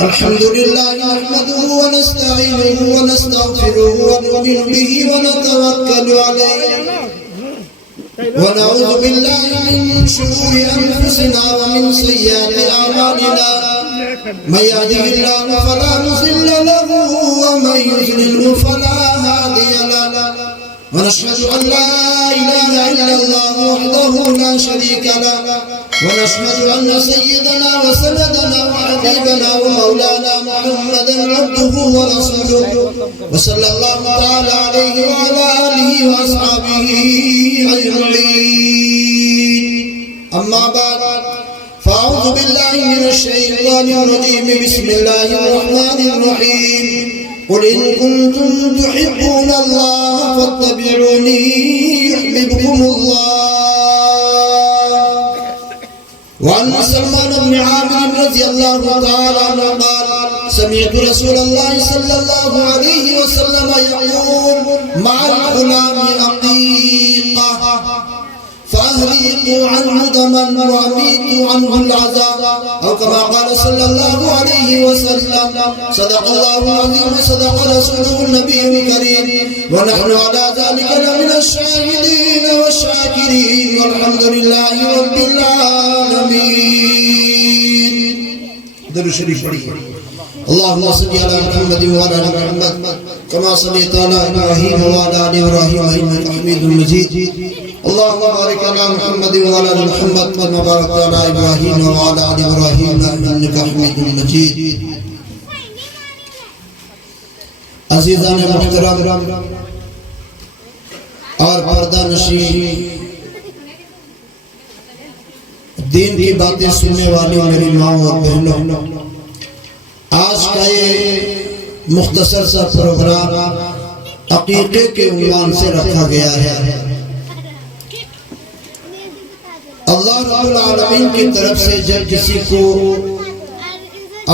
الحمد لله نحمده ونستعينه ونستغفره ونؤمن به ونتوكل عليه ونعوذ بالله من شرور أنفسنا ومن سيئات أعمالنا من يهده الله فلا مضل له ومن يضلل فلا هادي له ونشهد أن لا إله إلا الله وحده لا شريك له ونشهد أن سيدنا وسندنا وحبيبنا ومولانا محمدا عبده ورسوله وصلى الله تعالى عليه وعلى آله وأصحابه أجمعين أما بعد فأعوذ بالله من الشيطان الرجيم بسم الله الرحمن الرحيم قل إن كنتم تحبون الله فاتبعوني يحببكم الله. وعن سلمان بن عامر رضي الله تعالى عنه قال سمعت رسول الله صلى الله عليه وسلم يقول مع الغلام عقيقة فأهريق عنه دما وأميت عنه العذاب أو كما قال صلى الله عليه وسلم. صدق الله العظيم وصدق رسوله النبي الكريم ونحن على ذلك لمن الشاهدين والشاكرين والحمد لله رب العالمين. درود شریف پڑھیے. اللهم صل على محمد وعلى ال محمد كما صليت على ابراهيم وعلى ال ابراهيم انك حميد مجيد. اللهم بارك على محمد وعلى ال محمد كما باركت على ابراهيم وعلى ال ابراهيم انك حميد مجيد. عزیزان محترم اور پردہ نشین دین کی باتیں سننے والی میری ماں اور بہنوں، آج کا یہ مختصر سا پروگرام عقیقے کے عنوان سے رکھا گیا ہے. اللہ رب العالمین کی طرف سے جب کسی کو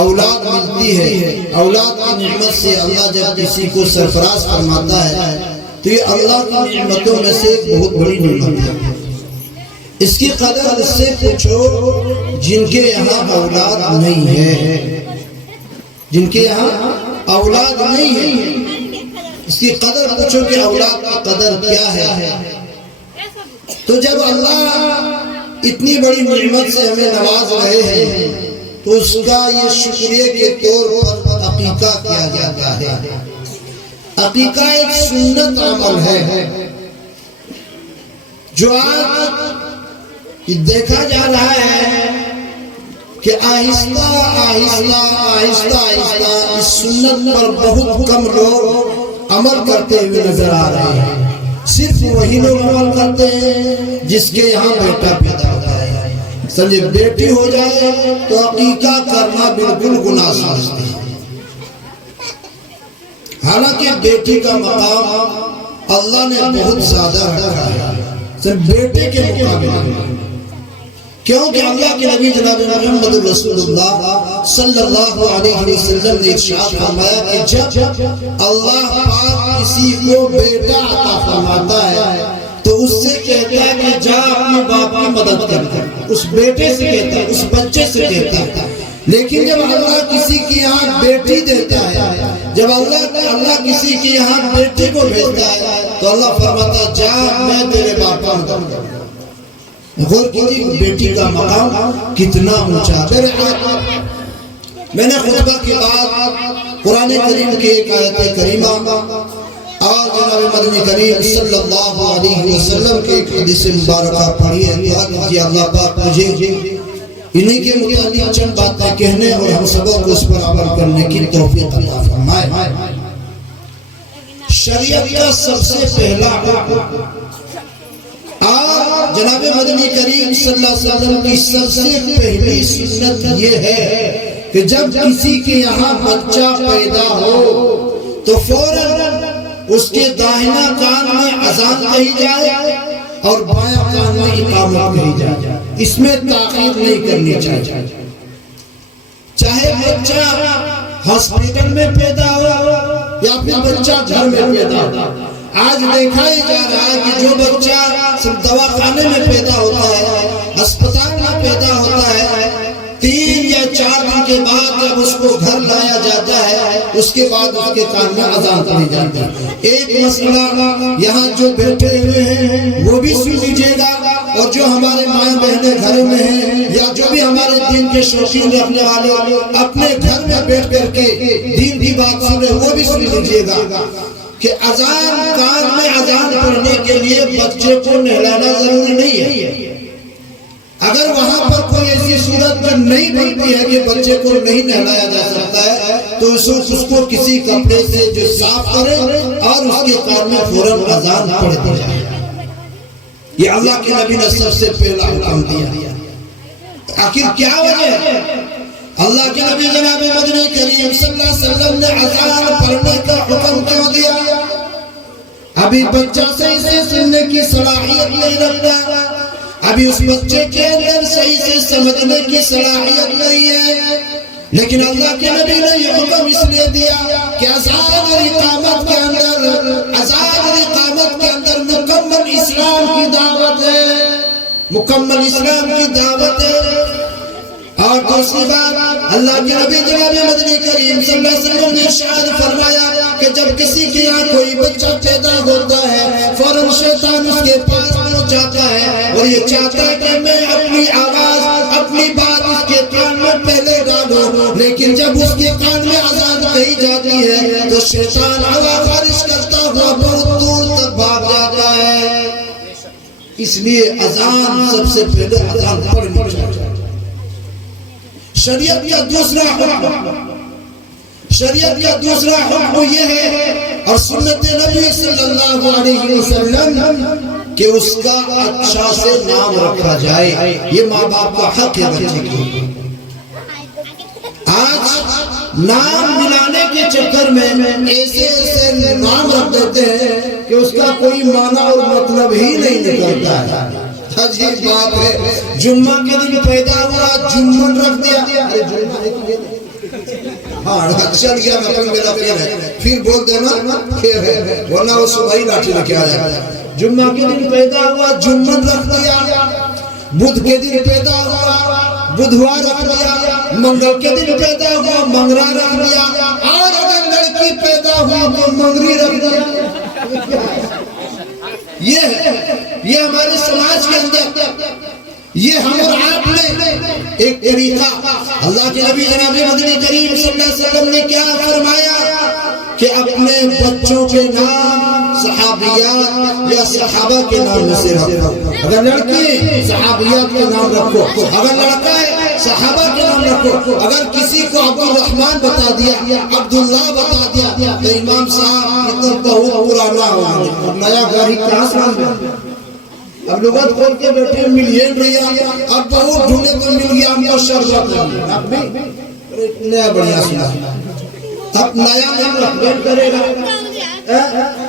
اولاد ملتی ہے، اولاد کی نعمت سے اللہ جب کسی کو سرفراز فرماتا ہے تو یہ اللہ کی نعمتوں میں سے بہت بڑی نعمت ہے. اس کی قدر اس سے پوچھو جن کے یہاں اولاد نہیں ہے، جن کے یہاں اولاد نہیں ہے اس کی قدر پوچھو کہ اولاد کی قدر کیا ہے. تو جب اللہ اتنی بڑی نعمت سے ہمیں نواز رہے ہیں تو اس کا یہ شکریہ کے طور پر عقیقہ کیا جاتا ہے. عقیقہ ایک سنت عمل ہے جو آج دیکھا جا رہا ہے کہ آہستہ آہستہ آہستہ آہستہ اس سنت پر بہت کم لوگ عمل کرتے ہوئے نظر آ رہے ہیں. صرف وہی لوگ عمل کرتے ہیں جس کے یہاں بیٹا پیدا ہوتا ہے. سمجھے بیٹی ہو جائے تو عقیقہ کرنا بالکل گناہ سمجھتے ہیں، حالانکہ بیٹی کا مقام اللہ نے بہت زیادہ رکھا ہے بیٹے کے مقابلے میں. کیونکہ اللہ کے نبی جناب محمد رسول اللہ صلی اللہ علیہ وسلم نے ارشاد فرمایا کہ جب اللہ پاک کسی کو بیٹا عطا فرماتا ہے تو اس سے کہتا ہے کہ جا اپنے باپ کی مدد کر. اس بیٹے سے کہتا ہے، اس بچے سے کہتا ہے. لیکن جب اللہ کسی کی یہاں بیٹی دیتا ہے، جب اللہ کسی کی یہاں بیٹی کو بھیجتا ہے تو اللہ فرماتا ہے جا میں تیرے باپ کا مدد کروں. غور کیجیے بیٹی کا مقام کتنا اونچا. میں نے خطبہ کے بعد قرآن کریم کی ایک آیت کریمہ اور جناب مدنی کریم صلی اللہ علیہ وسلم کے ایک حدیث مبارکہ پڑھی ہے. دعا کیجیے اللہ پاک مجھے انہی کے متعلق چند باتیں کہنے اور ہم سبوں کو اس پر عمل کرنے کی توفیق عطا فرمائے. شریعت کا سب سے پہلا اور جناب مدنی کریم صلی اللہ علیہ وسلم کی سب سے پہلی سنت یہ ہے کہ جب کسی کے یہاں بچہ پیدا ہو تو فوراً اس کے داہنا کان میں اذان کہی جائے اور بایاں کان میں اقامت کہی جائے. اس میں تاخیر نہیں کرنی چاہیے. چاہے بچہ ہاسپٹل میں پیدا ہو یا پھر بچہ گھر میں پیدا ہو. آج دیکھا ہی جا رہا ہے کہ جو بچہ دواخانے میں پیدا ہوتا ہے، اسپتال میں پیدا کے بعد جب اس کو گھر لایا جاتا ہے اس کے بعد اس کے کان میں اذان پڑی جاتی ہے۔ ایک مسئلہ یہاں جو بیٹھے ہوئے ہیں وہ بھی سن لیجیے گا، اور جو ہمارے ماں بہنیں گھر میں ہیں یا جو بھی ہمارے دین کے شوقین رکھنے والے اپنے گھر میں بیٹھ کر کے دین کی بات سن رہے وہ بھی سن لیجیے گا کہ اذان، کان میں اذان پڑھنے کے لیے بچے کو نہلانا ضروری نہیں ہے۔ اگر وہاں پر کوئی ایسی صورت جو نہیں بنتی ہے کہ بچے کو نہیں نہلایا جا سکتا ہے تو اس کو کسی کپڑے سے جو صاف کرے اور اس کے کان میں فوراً اذان پڑھ دی جائے۔ یہ اللہ کے نبی نے سب سے پہلا حکم دیا۔ آخر کیا وجہ ہے؟ اللہ کے نبی جناب مدنی کریم صلی اللہ علیہ وسلم نے اذان پڑھنے کا حکم کیوں دیا؟ ابھی بچہ صحیح سے سننے کی صلاحیت نہیں رکھتا، ابھی اس بچے کے اندر صحیح سے سمجھنے کی صلاحیت نہیں ہے، لیکن اللہ کے نبی نے یہ حکم اس لیے دیا کہ اذان اور اقامت کے اندر مکمل اسلام کی دعوت ہے، مکمل اسلام کی دعوت ہے۔ اور دوسری بات، اللہ کے نبی جناب مدنی کریم صلی اللہ علیہ وسلم نے ارشاد فرمایا کہ جب کسی کے یہاں کوئی بچہ پیدا ہوتا ہے فوراً شیطان اس کے پاس پہنچ جاتا ہے اور یہ چاہتا ہے کہ میں اپنی آواز، اپنی بات اس کے کان میں پہلے ڈالوں، لیکن جب اس کے کان میں اذان کہی جاتی ہے تو شیطان ہوا خارج کرتا ہوا بہت دور تک بھاگ جاتا ہے۔ اس لیے اذان سب سے پہلے اذان پڑھنی چاہیے۔ شریعت کا دوسرا حکم یہ ہے اور سنت نبی صلی اللہ علیہ وسلم کہ اس کا اچھا سے نام رکھا جائے۔ یہ ماں باپ کا حق ہے بچے کی۔ آج نام دلانے کے چکر میں ایسے نام رکھ دیتے ہیں کہ اس کا کوئی معنی اور مطلب ہی نہیں نکلتا ہے۔ عجیب بات ہے، جمعہ کے دن پیدا ہوا جمعن رکھ دیا، ہاں چل گیا نقل میرا پھر ہے، پھر بول دینا پھر ہے، ورنہ وہ صبح ہی لاٹھی لے کے آ جائے۔ جمعہ کے دن پیدا ہوا جمعن رکھ دیا، بدھ کے دن پیدا ہوا بدھوار رکھ دیا، منگل کے دن پیدا ہوا منگرا رکھ دیا، اور اگر لڑکی پیدا ہوا تو منگری رکھ دیا۔ یہ ہمارے سماج کے اندر یہ ہم اور آپ نے ایک طریقہ، اللہ کے نبی جناب مدنی کریم صلی اللہ علیہ وسلم نے کیا فرمایا کہ اپنے بچوں کے نام صحابیات یا صحابہ کے نام میں سے رکھو۔ اگر لڑکی صحابیات کے نام رکھو، اگر لڑکا ہے صحابہ کے نام رکھو۔ اگر کسی کو عبد الرحمن بتا دیا، عبداللہ بتا دیا تو امام صاحب اتنا بہت پرانا ہو، نیا گاڑی کہاں سے آئے؟ اب لغت کھول کے بیٹھے ملین رہیا، اب بہت ڈھونڈے کو مل گیا ہم کو شربت ہے، اب بھی نیا بڑھیا سنا، اب نیا نام رکھ کرے گا،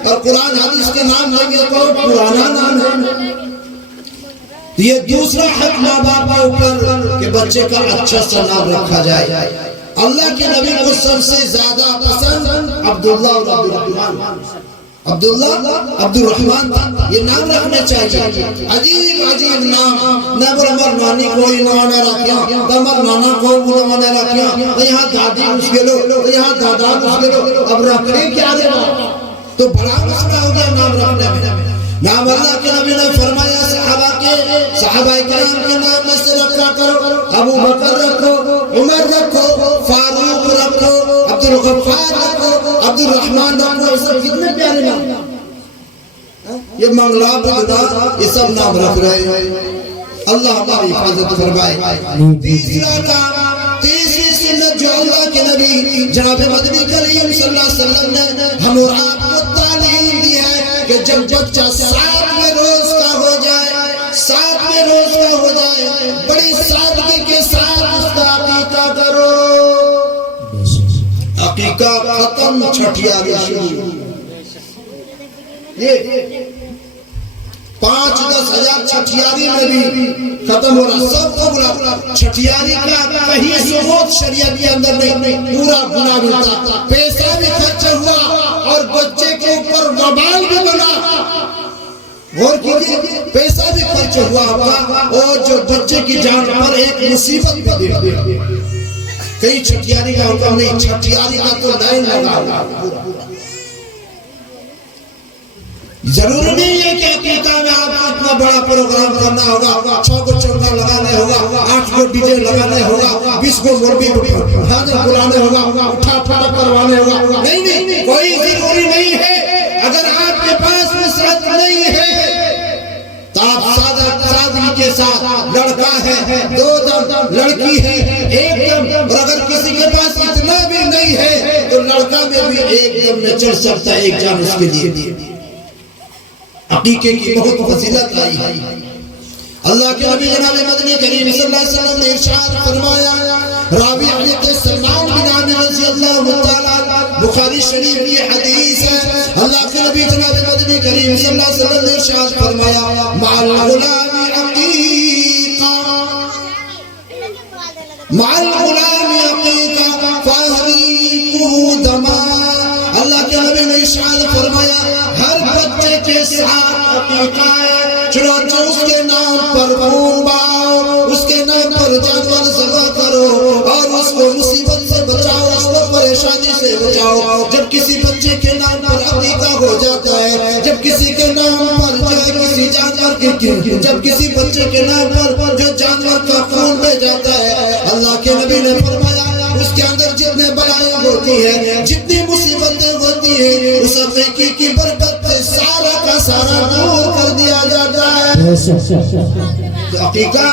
اور قرآن حدیث کے نام لگے تو پرانا نام ہے۔ یہ دوسرا حق ماں باپ کے اوپر کہ بچے کا اچھا سا نام رکھا جائے۔ اللہ کے نبی کو سب سے زیادہ پسند عبداللہ اور عبدالرحمن، عبداللہ عبدالرحمن یہ نام رکھنے چاہیے۔ عجیب نام، نبر مرنانی کوئی نوانا رکھیا، دمر نانا کوئی نوانا رکھیا، یہاں دادی اس گلو، یہاں دادا اس گلو، اب رکھنے کیا دے گا؟ تو بڑا مسئلہ ہو گیا نام رکھنے میں۔ نام اللہ کے نبی نے فرمایا صحابہ کرام کے نام میں سے رکھا کرو، ابو بکر رکھو، عمر رکھو، فاروق رکھو، عبدالغفار رکھو، عبدالرحمن رکھو، یہ سب کتنے پیارے نام، یہ منگلا بدنا یہ سب نام رکھ رہے ہیں۔ اللہ ہماری حفاظت فرمائے۔ تیسرا کام، تیسری سنت جو اللہ کے نبی جناب مدنی کریم صلی اللہ علیہ وسلم نے ہم اور آپ کو تعلیم دی ہے کہ جب بچہ 7ویں روز کا ہو جائے، 7ویں روز کا ہو جائے، بڑی سادگی کے ساتھ اس کا عقیقہ کرو۔ عقیقہ ختم، چھٹیاری شروع۔ یہ 5-10 ہزار چھٹیاری میں بھی ختم ہو رہا، سب کو بلا۔ چھٹیاری کا کہیں ثبوت شریعت کے اندر نہیں، پورا گناہ ملتا، پیسہ بھی خرچ ہوا اور بچے کے اوپر وبال بھی بنا۔ غور کیجئے، پیسہ بھی خرچ ہوا ہوگا اور جو بچے کی جان پر ایک مصیبت بھی دے۔ کئی چھٹیاری کا حکم نہیں، چھٹیاری کا تو لائن لگا. ضروری نہیں ہے کہ عقیقہ میں آپ کو اتنا بڑا پروگرام کرنا ہوگا، 6 کو چونگا لگانے ہوگا، 8 کو ڈی جے لگانے ہوگا، 20 کو مولوی حاضر بلانے ہوگا، اٹھا پھٹا کروانے ہوگا. نہیں، کوئی ضروری نہیں ہے. اگر آپ کے پاس وسعت نہیں ہے تو آپ سادگی کے ساتھ، لڑکا ہے 2 دم، لڑکی ہے 1 دم، اور اگر کسی کے پاس اتنا بھی نہیں ہے تو لڑکا میں بھی 1 دم میں چڑھ سکتا ہے، 1 جان اس کے لیے. عقیقے کی بہت فضیلت آئی ہے. اللہ کے نبی جناب مدنی کریم صلی اللہ علیہ وسلم نے ارشاد فرمایا، راوی حضرت سلمان بن عامر رضی اللہ تعالیٰ، بخاری شریف کی حدیث ہے. اللہ کے نبی جناب مدنی کریم صلی اللہ علیہ وسلم نے ارشاد فرمایا، مع الغلام عقیقہ، مع الغلام عقیقہ فاہریقوا دما. اللہ کے نبی نے ارشاد فرمایا، ہر بچے کے ساتھ عقیقہ ہے، چنانچہ اس کے نام پر خون بہاؤ، اس کے نام پر جانور ذبح کرو، اور اس کو مصیبت سے بچاؤ، اس کو پریشانی سے بچاؤ. جب کسی بچے کے نام پر عقیقہ ہو جاتا ہے، جب کسی کے نام پر جو کسی جانور کی، جب کسی بچے کے نام پر جو جانور کا خون بہ جاتا ہے، اللہ کے نبی نے فرمایا اس کے اندر جتنے بلائیں ہوتی ہیں، جتنی مصیبتیں ہوتی ہیں، اس عقیقے کی برکت سے سارا کا سارا دور کر دیا جاتا ہے. تو عقیقہ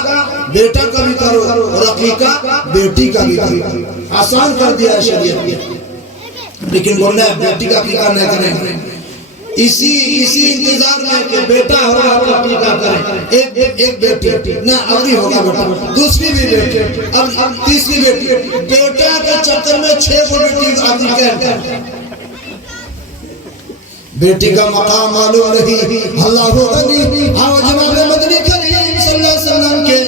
بیٹا کا بھی کرو اور عقیقہ بیٹی کا بھی کرو. آسان کر دیا ہے شریعت نے، لیکن بولنا ہے بیٹی کا عقیقہ نہ کریں. اسی انتظار میں کہ بیٹا ہوگا تو عقیقہ کریں. ایک بیٹی نہ اوری ہوگا بیٹا، دوسری بھی بیٹی، اب تیسری بیٹی. بیٹا کے چکر میں 6 کو بیٹی عقیقہ. بیٹی کا مقام معلوم نہیں. اللہ غنی. آؤ جناب مدنی کریم صلی اللہ علیہ وسلم کے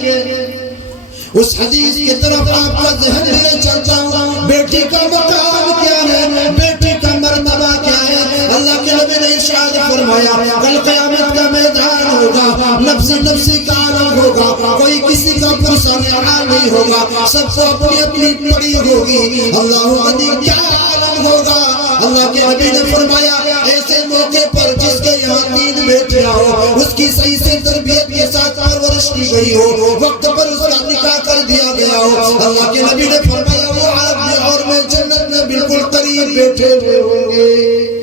اس حدیث کی طرف آپ کا ذہن لے چلتا ہوں. بیٹی کا مقام کیا ہے، بیٹی کا مرتبہ کیا ہے. اللہ کے نبی نے ارشاد فرمایا، کل قیامت کا میدان ہوگا، نفسی نفسی کا عالم ہوگا، کوئی کسی کا پرسہ نعال نہیں ہوگا، سب کو اپنی اپنی پڑی ہوگی. اللہ غنی کیا عالم ہوگا. اللہ کے نبی نے فرمایا، ایسے موقع پر جس کے یہاں 3 بیٹیاں ہو، اس کی صحیح سے تربیت کے ساتھ پرورش کی گئی ہو، وقت پر اس کا نکاح کر دیا گیا ہو، اللہ کے نبی نے فرمایا وہ آپ اور میں جنت میں بالکل قریب بیٹھے ہوئے ہوں گے.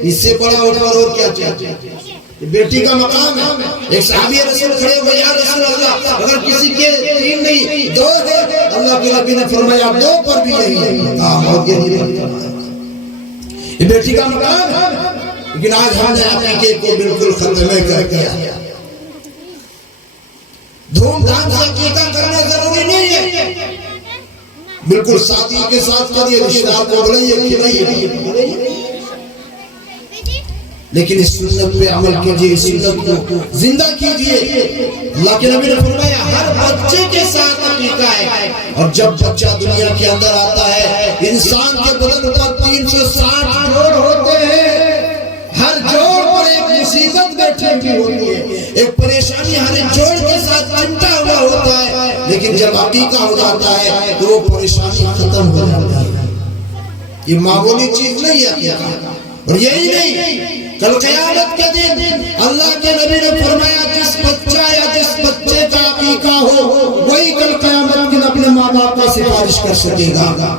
اس سے بڑا اور کیا چاہتے ہیں. بیٹی کا مقام ہے. ایک صحابی رسول کھڑے ہوئے، یا رسول اللہ اگر کسی کے 3 نہیں 2 ہے، اللہ کے نبی نے فرمایا 2 پر بھی یہی ہے. اور یہ نہیں، یہ بیٹی کا مقام ہے. لیکن آج ہم نے عقیقے کو بالکل ختم کر دیا. دھوم دھام سے عقیقہ کرنا ضروری نہیں ہے، بالکل سادگی کے ساتھ کریے، رشتہ دار کو بلائیے، کھلائیے، لیکن اس سنت پہ عمل کیجئے، اس سنت کو زندہ کیجئے. اللہ کے نبی نے فرمایا ہر بچے کے ساتھ عقیقہ ہے. اور جب بچہ دنیا کے اندر آتا ہے، انسان کے بدن پر 360 جوڑ ہوتے ہیں. ہر جوڑ پر ایک مصیبت بیٹھی ہوئی ہوتی ہے، ایک پریشانی ہر جوڑ کے ساتھ چمٹا ہوا ہوتا ہے. لیکن جب عقیقہ ہو جاتا ہے تو وہ پریشانی ختم ہو جاتی ہے. یہ معمولی چیز نہیں ہے عقیقہ. اور یہی نہیں، کل قیامت کے دن اللہ کے نبی نے فرمایا جس بچہ یا جس بچے کا عقیقہ ہو، وہی کل قیامت کے دن اپنے ماں باپ کا سفارش کر سکے گا،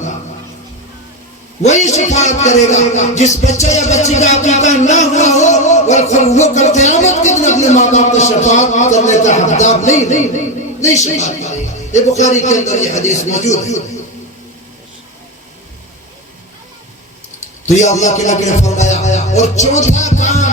وہی شفاعت کرے گا. جس بچہ یا بچی کا عقیقہ نہ ہوا ہو، وہ کل قیامت کے دن اپنے ماں باپ کا شفاعت کرنے کا حقدار نہیں شفاعت کرے گا. یہ بخاری کے اندر یہ حدیث موجود ہے. تو یہ اللہ کے نبی نے فرمایا. اور چوتھا کام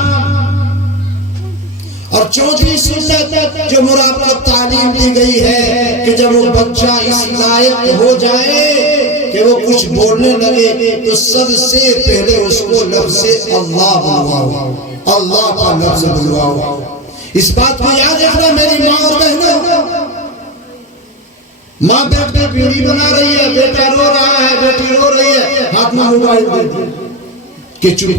اور چوتھی سنت جو مرافقت تعلیم دی گئی ہے کہ جب وہ بچہ اس لائق ہو جائے کہ وہ کچھ بولنے لگے تو سب سے پہلے اس کو لفظ اللہ بلواؤ، اللہ کا لفظ بلواؤ. اس بات کو یاد رکھنا میری ماں اور بہنوں. ماں بیٹے پیڑھی بنا رہی ہے، بیٹا رو رہا ہے، بیٹی رو رہی ہے، ہاتھ میں موبائل دے کہ چپ.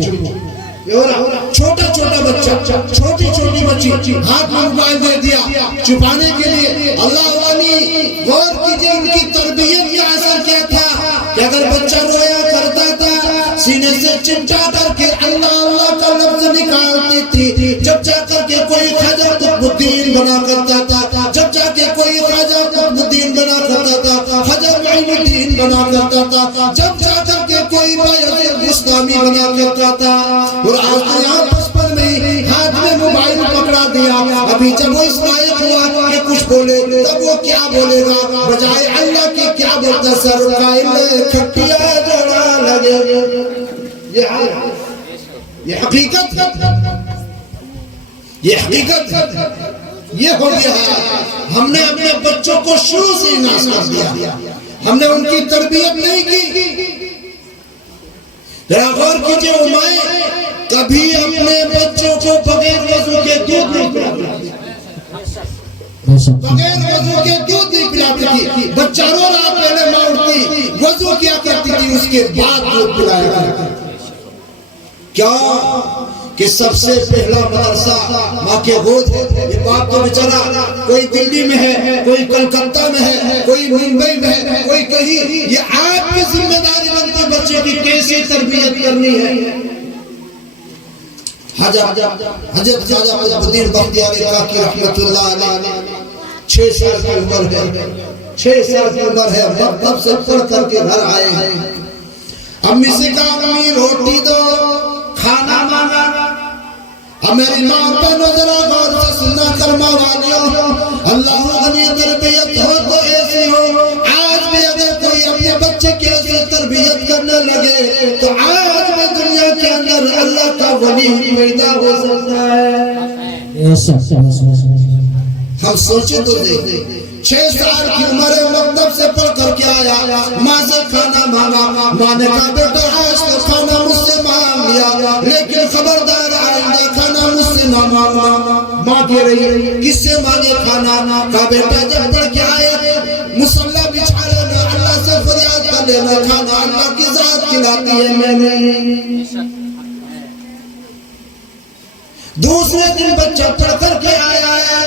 چھوٹا چھوٹا بچہ، چھوٹی چھوٹی بچی ہاتھ میں موبائل دے دیا چپانے کے لیے. اللہ والی غور کیجئے ان کی تربیت کا اثر کیا تھا کہ اگر بچہ رویا کرتا تھا سینے سے چمٹا کر کے اللہ اللہ کا لفظ نکالتی تھی، جب جا کر کے کوئی خواجہ قطب الدین بنا کرتا تھا، جب جا کے کوئی خواجہ قطب الدین بنا کرتا تھا، خواجہ معین الدین بنا کرتا تھا، جب جا کر کے کوئی بایزید بستامی بنا کرتا تھا۔ اور آج تو یہاں بچپن میں ہاتھ میں موبائل پکڑا دیا، ابھی جب وہ اس لائق ہوا کہ کچھ بولے تب وہ کیا بولے گا؟ بجائے اللہ کے کیا بولتا؟ سر قائل کھٹیا جوڑا لگے۔ یہ حقیقت یہ ہو گیا ہے۔ ہم نے اپنے بچوں کو شروع سے ناش کر دیا، ہم نے ان کی تربیت نہیں کی۔ ذرا غور کیجئے امائیں، کبھی اپنے بچوں کو بغیر وضو کے دودھ نہیں پلاتی، بغیر وضو کے دودھ نہیں پلاتی تھی۔ بچہ رو رہا پہلے ماں اٹھتی وضو کیا کرتی تھی، اس کے بعد دودھ پلایا کرتی تھی۔ کیا کہ سب سے پہلا مدرسہ ماں کے گود ہے۔ یہ باپ تو بیچارہ کوئی دلی میں ہے، کوئی کلکتہ میں ہے، کوئی ممبئی میں ہے، کوئی کہیں۔ یہ آپ کی ذمہ داری بنتی بچے کی کیسے تربیت کرنی ہے۔ حضرت خواجہ قطب الدین بختیاری کاکی رحمت اللہ علیہ 6 سال کی عمر ہے، 6 سال کی عمر ہے، مکتب سے پڑھ کر کے گھر آئے ہیں۔ امی سے کہا امی روٹی دو، کھانا مانگا۔ اب میری ماں پہ نظر غور سے سننا کرما والیوں، اللہ غنی تربیت ہو تو ایسی ہو۔ آج بھی اگر کوئی اپنے بچے کی ایسی تربیت کرنے لگے تو آج بھی دنیا کے اندر اللہ کا ولی پیدا ہو سکتا ہے۔ ہم سوچیں تو دیکھیں، 6 سال کی عمر مکتب سے پڑھ کر کے آیا، ماں سے کھانا مانگا، ماں نے کہا بیٹا آج تو کھانا مجھ سے مانگ لیا، لیکن خبردار آئندہ کھانا مجھ سے نہ مانگنا۔ ماں کہہ رہی کس سے مانگے کھانا؟ کہا بیٹا جب پڑھ کے آئے مصلی بچھا لینا، اللہ سے فریاد کر لینا، کھانا اللہ کی ذات کھلاتی ہے میں نے۔ دوسرے دن بچہ پڑھ کر کے آیا ہے،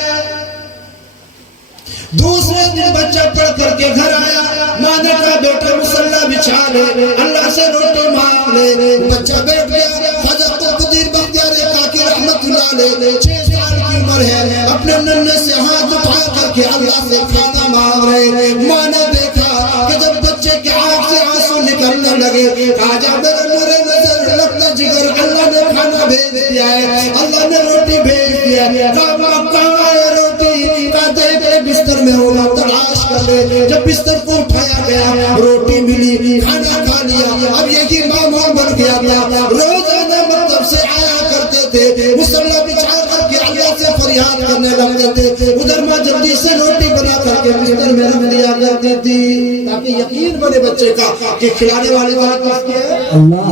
دوسرے دن بچہ پڑھ کر کے گھر آیا، ماں نے کہا بیٹا مصلی بچھا لے، اللہ سے روٹی مانگ لے۔ بچہ بیٹھ گیا۔ خواجہ قطب الدین بختیاری کاکی رحمت اللہ علیہ 6 سال کی عمر ہے، اپنے ننھے سے ہاتھ اٹھا کر کے اللہ سے کھانا مانگ رہے۔ ماں نے دیکھا کہ جب بچے کے آنکھ سے آنسو نکلنے لگے، کہا جا میرے نور نظر لگتا جگر، اللہ نے کھانا بھیج دیا ہے، اللہ نے روٹی بھیج دیا ہے۔ کہا کہاں ہے روٹی؟ کہا دیکھ بستر میں ہوگا، تلاش کر لے۔ جب بستر کو اٹھایا گیا، روٹی ملی، کھانا کھا لیا۔ اب یہی معمول بن گیا تھا، روزانہ مکتب سے آیا کرتے تھے، مصلی بچھا کر کے اللہ سے فریاد کرنے لگتے تھے۔ ادھر ماں جلدی سے روٹی بنا کر کے بستر میں رکھ دیا کرتی تھی، تاکہ یقین بنے بچے کا کہ کھلانے والی ذات کس کی ہے؟ اللہ۔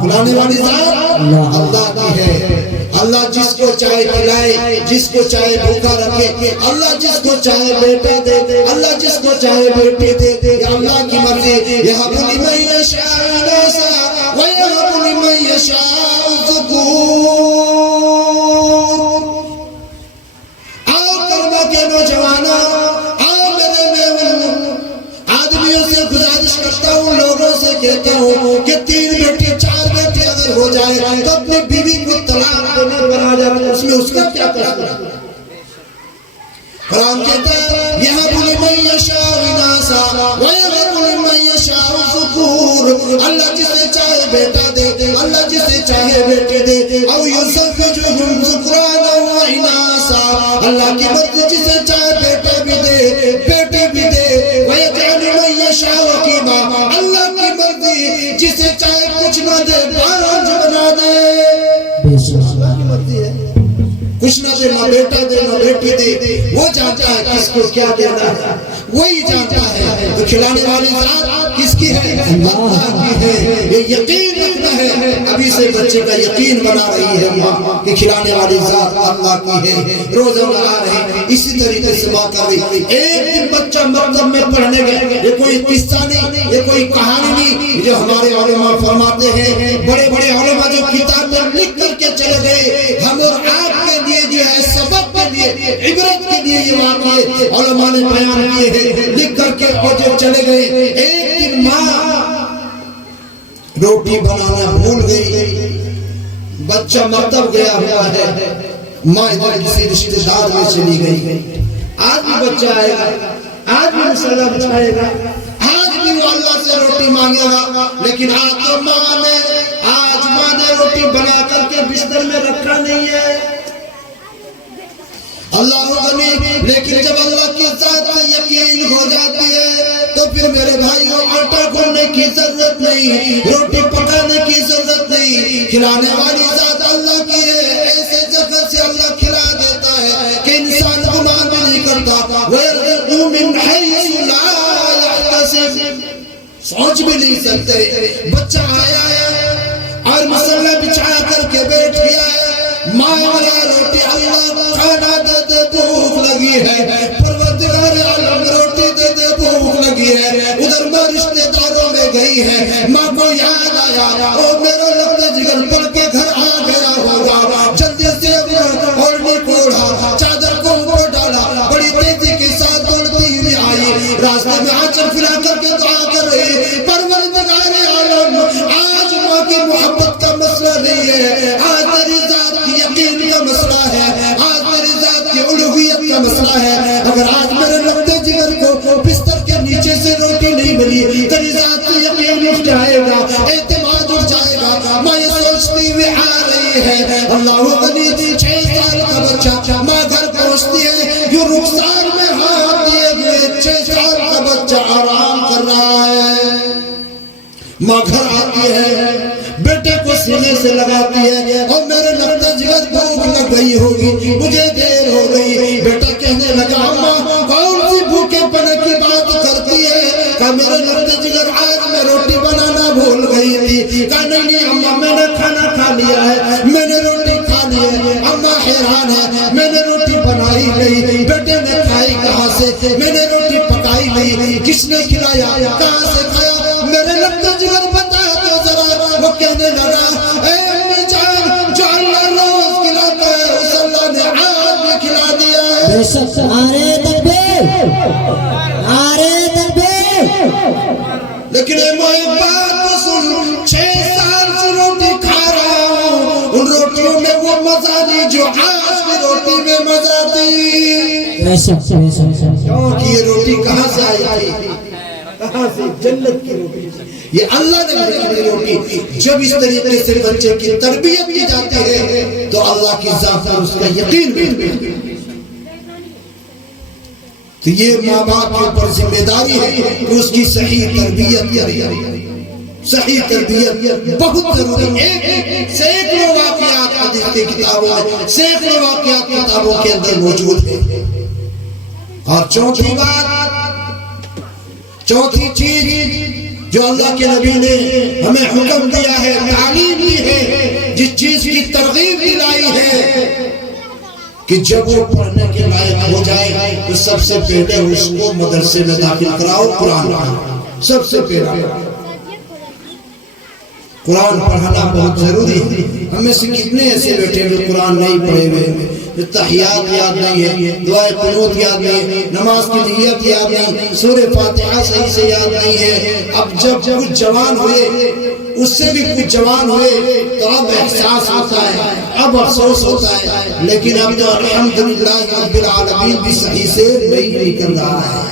کھلانے والی ذات اللہ کی ہے۔ اللہ جس کو چاہے کھلائے، جس کو چاہے بھوکا رکھے، اللہ جس کو چاہے بیٹا دے، اللہ جس کو چاہے بیٹی دے، یہ اللہ کی مرضی۔ یہب لمن یشاء اناثا ویہب لمن یشاء الذکور۔ آؤ کرما کے نوجوانوں، آؤ میرے میں آدمیوں سے گزارش کرتا ہوں، لوگوں سے کہتا ہوں کہ 3 بیٹے 4 بیٹے اگر ہو جائے تو اپنی بیوی کو طلاق دینے پر آ جائے، اس میں اس کا کیا قصور ہے؟ قرآن کہتا ہے یہب لمن یشاء اناثا ویہب لمن یشاء الذکور۔ اللہ جسے چاہے بیٹا دے، اللہ جسے چاہے بیٹی دے، او یزوجہم ذکرانا و اناثا، اللہ کی مرضی جسے چاہے بیٹا بھی دے، بیٹی بھی دے، ویجعل من یشاء عقیما، اللہ کی مرضی جسے چاہے کچھ نہ دے، 5 بنا دے۔ اللہ کی مرضی ہے، کچھ نہ دے، نہ بیٹا دے نہ بیٹی دے، وہ جانتا ہے کس کو کیا دینا ہے، وہی جانتا ہے۔ تو کھلانے والی ذات کس کی ہے؟ اللہ کی ہے۔ یہ یقین رکھنا ہے، ابھی سے بچے کا یقین بنا رہی ہے ماں کہ کھلانے والی ذات اللہ کی ہے۔ روزہ بنا رہے، اسی طریقے سے ماں کر رہی۔ ایک دن بچہ مکتب میں پڑھنے گئے، یہ کوئی قصہ نہیں، یہ کوئی کہانی نہیں، جو ہمارے علماء فرماتے ہیں، بڑے بڑے علماء جو کتاب میں لکھ کر کے چلے گئے، ہم اور آپ کے لیے جو ہے سبق کے لیے، عبرت کے لیے یہ واقعے علماء نے بیان کیے ہیں، لکھ کر کے اور جو چلے گئے۔ ایک دن ماں روٹی بنانا بھول گئی، بچہ مکتب گیا ہوا ہے، ماں ادھر کسی رشتہ دار میں چلی گئی، آج بھی بچہ آئے گا، آج بھی مسئلہ بچھائے گا، آج بھی وہ اللہ سے روٹی مانگے گا، لیکن آج تو ماں نے روٹی بنا کر کے بستر میں رکھا نہیں ہے۔ اللہ غنی، لیکن جب اللہ کی ذات سے یقین ہو جاتی ہے تو پھر میرے بھائیوں آٹا گھونے کی ضرورت نہیں، روٹی پکانے کی ضرورت نہیں، کھلانے والی ذات اللہ کی ہے۔ ایسے جگہ سے اللہ کھلا دیتا ہے کہ انسان گمان بھی نہیں کرتا، وَيَرْزُقُهُ مِنْ حَيْثُ لَا يَحْتَسِبُ، سوچ بھی نہیں سکتے۔ بچہ آیا ہے اور مسلح بچھا کر کے بیٹھ گیا ہے، ماں والا روٹی اللہ کھانا دے دے بھوک لگی ہے، پروردگار عالم روٹی دے دے بھوک لگی ہے، ادھر ماں رشتہ داروں میں گئی ہے، ماں کو یاد آیا او میرا لگتا جگر پڑ کے گھر آ گیا ہوگا، جلدی سے اپنا اوڑھنی کو اڑا، چادر کو اوپر ڈالا، بڑی تیزی کے ساتھ دوڑتی ہوئی آئی، راستے میں آنچل پھیلا کر کے دعا کر رہی، پروردگار عالم آج ماں کی محبت کا مسئلہ نہیں ہے، آج تیری ذات کی یقین کا مسئلہ ہے، آج میری ذات کی الوہیت کا مسئلہ ہے۔ اگر آج میرے لگتے جگر کو بستر کے نیچے سے روٹی نہیں ملی، تیری ذات کی یقین اٹھ جائے گا، اعتماد اٹھ جائے گا۔ ماں یہ سوچتی ہوئی آ رہی ہے، اللہ غنی 6 سال کا بچہ ماں گھر پہنچتی ہے، یوں رخسار میں ہاتھ دیے ہوئے 6 سال کا بچہ آرام کر رہا ہے، ماں گھر آتی ہے، بیٹے کو سینے سے لگاتی ہے، اور میرے لگتا جگر بھوک لگ گئی ہوگی، مجھے دیر ہو گئی۔ بیٹا کہنے لگا اماں کون سی بھوکے پنے کی بات کرتی ہے؟ کہا میرے لگتا جگر آج میں روٹی بنانا بھول گئی تھی۔ کہا نہیں اماں میں نے کھانا کھا لیا ہے، میں نے روٹی کھا لی ہے۔ اماں حیران ہے، میں نے روٹی بنائی نہیں، بیٹے نے کھائی کہاں سے؟ میں نے روٹی پکائی نہیں، کس نے کھلایا؟ کہاں سے کھایا؟ میرے لگتا جگر بتا تو ذرا۔ وہ کہنے لگا اے امی جان، جو اللہ روز کھلاتا ہے اس اللہ نے آج بھی کھلا دیا ہے۔ بے شک، نعرہ تکبیر، نعرہ تکبیر۔ لیکن اے ماں ایک بات تو سن، 6 سال سے روٹی کھا رہا ہوں، ان روٹیوں میں وہ مزہ نہیں جو آج کی روٹی میں مزہ تھی۔ بے شک، بے شک۔ کیونکہ یہ روٹی کہاں سے آئی تھی؟ کہاں سے؟ جنت کی روٹی، یہ اللہ نے بھیجی روٹی۔ جب اس طریقے سے بچے کی تربیت کی جاتی ہے تو اللہ کی ذات پر اس کا یقین بڑھتا ہے۔ تو یہ ماں باپ کے اوپر ذمہ داری ہے کہ اس کی صحیح تربیت کرے۔ صحیح تربیت بہت ضروری ہے۔ ایک سینکڑوں واقعات حدیث کی کتابوں میں، سینکڑوں واقعات کتابوں کے اندر موجود ہیں۔ اور چوتھی بات، چوتھی چیز جو اللہ کے نبی نے ہمیں حکم دیا ہے، تعلیم دی ہے، جس چیز کی ترغیب دلائی ہے کہ جب وہ پڑھنے کے لائق ہو جائے تو سب سے پہلے اس کو مدرسے میں داخل کراؤ، قرآن پڑھاؤ۔ سب سے پہلے قرآن پڑھانا بہت ضروری ہے۔ ہم میں سے کتنے ایسے بیٹھے جو قرآن نہیں پڑھے ہوئے، تحیات یاد نہیں ہے، دعائے قنوت یاد نہیں ہے، نماز کی نیت یاد نہیں، سورہ فاتحہ صحیح سے یاد نہیں ہے۔ اب جب کچھ جوان ہوئے، اس سے بھی کچھ جوان ہوئے تو اب احساس ہوتا ہے، اب افسوس ہوتا ہے، لیکن اب تو الحمدللہ رب العالمین بھی صحیح سے نہیں کر رہا ہے،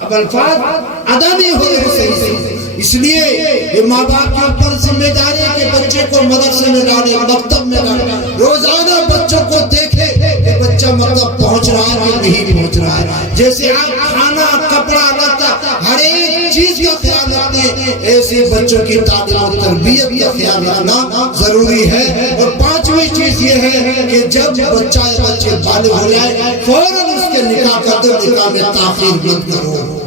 اب الفاظ ادا نہیں ہو رہے صحیح سے۔ اس لیے یہ ماں باپ کے اوپر ذمہ داری ہے کہ بچے کو مدرسے میں ڈالے، مکتب میں ڈالے، روزانہ بچوں کو دیکھے کہ بچہ مکتب پہنچ رہا ہے کہ نہیں پہنچ رہا ہے۔ جیسے آپ کھانا، کپڑا، لتا، ہر ایک چیز کا خیال رکھتے ہیں، ایسے بچوں کی تعلیم و تربیت کا خیال رکھنا ضروری ہے۔ اور 5ویں چیز یہ ہے کہ جب بچہ یا بچے بالغ ہو جائے فوراً اس کے نکاح کر دو، نکاح میں تاخیر مت کرو۔